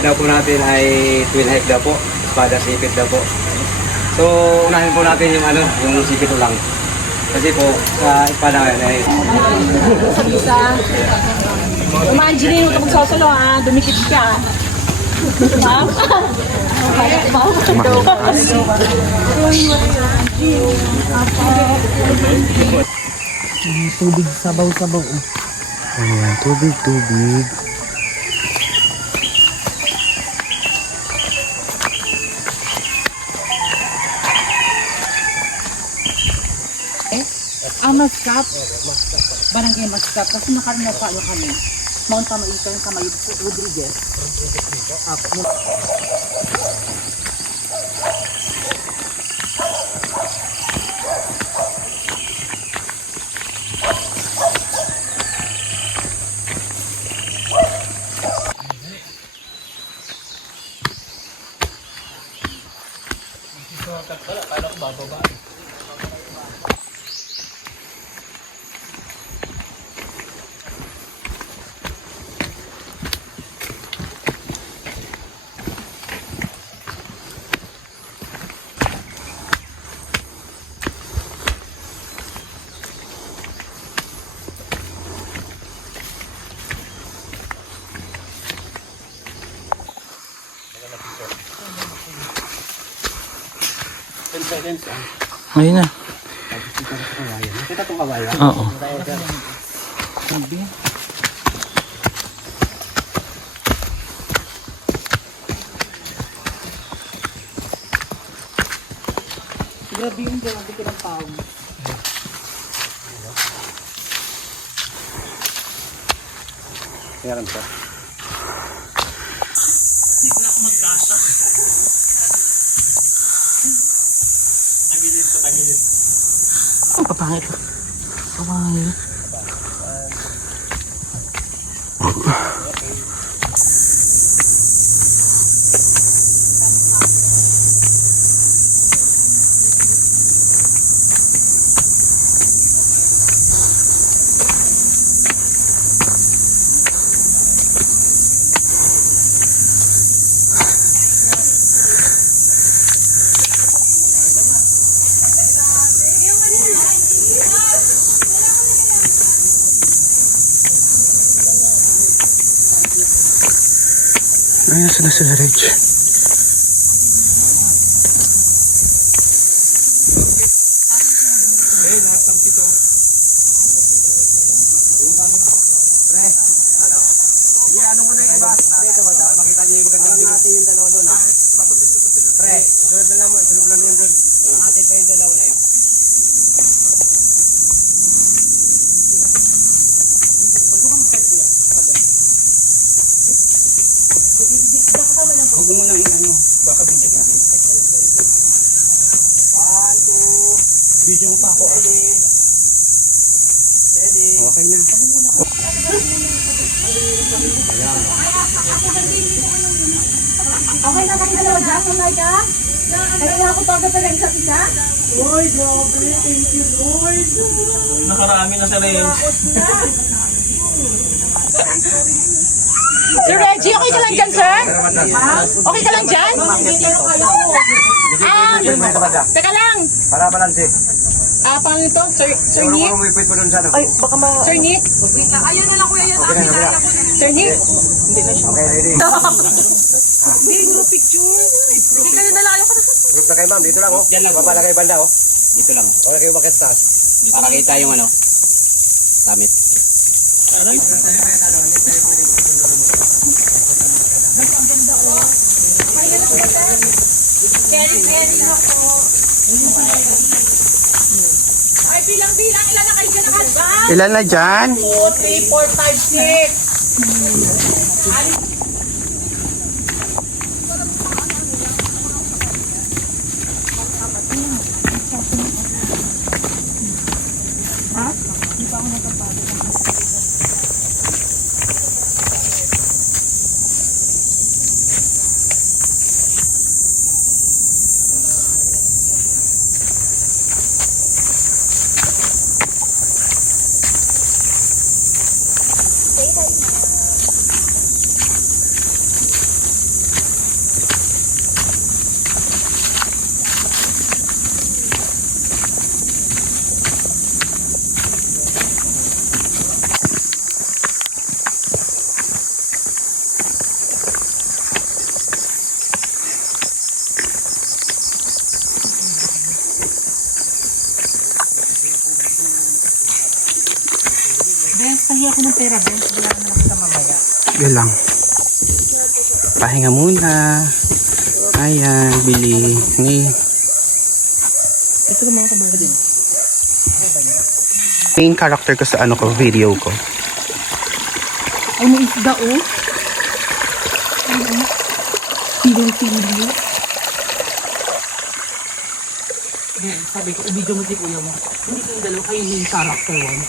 daw po natin ay twin hike daw po. Espada sipit daw po. So, unahin po natin yung yung sipit lang. Kasi po, sa espada ngayon ay... Isa. Umanjinin mo ito magsasalo ha. Dumikit ka. Ha? Tubig, sabaw-sabaw. Ayan, tubig. Ang Mascap. Barangay Mascap. Kasi nakarina pa kami. Mount Tamaitan, Kamay Rodriguez. Ayun na. Kita itong kawayan. Oo. Grabe yung grabe ko ng tao. Meron po. Ang papangit. Papangit. Ayun na sila Reg. Huwag mo nang baka bintik natin. 1, 2, video mo pa ako. Steady. Okay na. Okay na kami dalawa dyan, Malay ka? Kaya ako toga pa lang isa't isa? Uy, grabe. Thank you, Lord. Nakarami na sa range. Sir Reggie, okay ka lang dyan, sir? Okay ka lang dyan? Teka lang. Para balanse. Paano ito? Sir Nick? Kung umipit mo dun sa Ay, baka Sir Nick? Ayun na lang kuya, yan. Okay na, kuya. Sir Nick? Okay, ready. Hindi, group picture. Hindi kayo na lang. Group na kayo, ma'am. Dito lang, oh. Diyan lang. Baba lang kayo banda, oh. Dito lang. Okay kayo bakit taas? Para kita yung damit. Ay, bilang-bilang. Ilan na kayo dyan nakadbang? Ilan na dyan? 2, 3, 4, 5, 6. Hingi ako ng pera, Ben. Wala na lang kita mamaya. Yan lang. Pahinga muna. Ayan, bili. Ni. Ito naman ka ba din? Main character ko sa ano ko, video ko. Ay, may isda, oh. Piling-piling. Yan, sabi ko, i-video mo si kuya mo. Hindi kayong dalawa, kayo yung character one.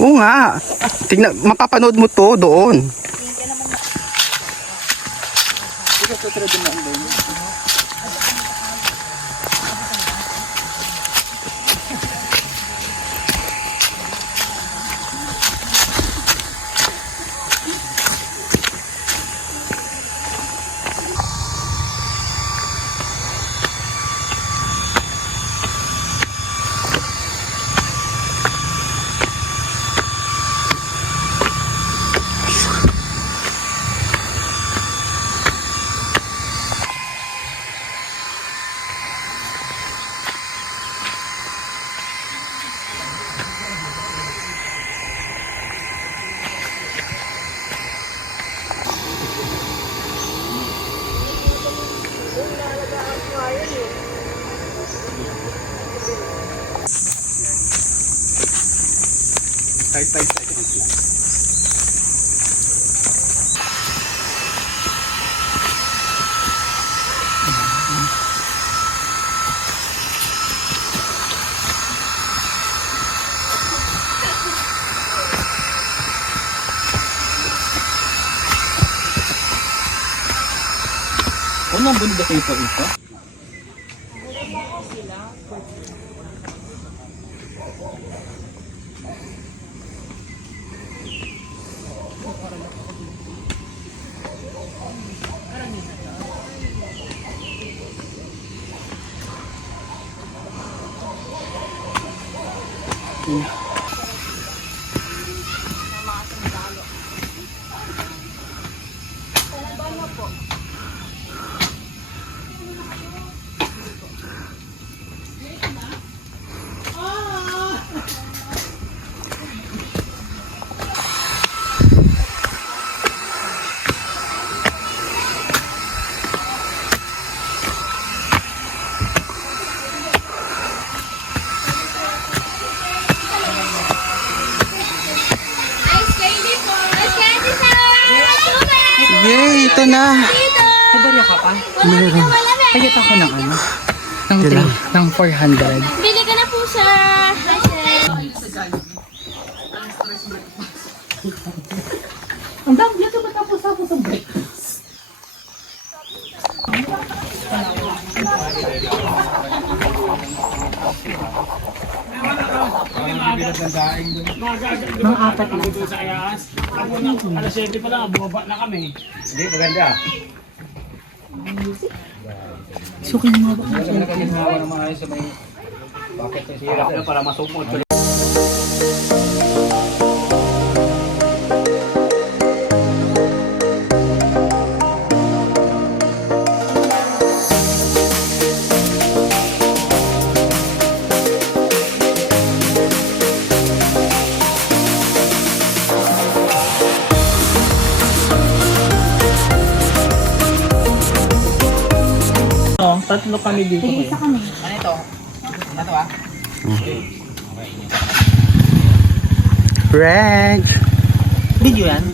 Oo nga. Tignan, mapapanood mo to doon. Ano ang bunda kayo pa ito? Yay, ito na. May barya ka pa? Meron. Pagkat ako ng ano? Ng Kailan? 3, ng 400. Bili ka na po, sir. Ang dami dito matapos ako sa breakfast. Mga apat lang. Alas 7 pa lang, bumaba na kami. Hindi, maganda. Sukin mo ba? Maganda na kami hawa ng mga ayos sa may bakit na sira na para masumot. Tatlo kami dito. Sige, isa kami. Ano ito? Ito ah? Reg. Video yan?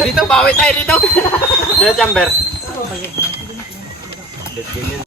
Dito, bawi tayo dito. Dito, chamber.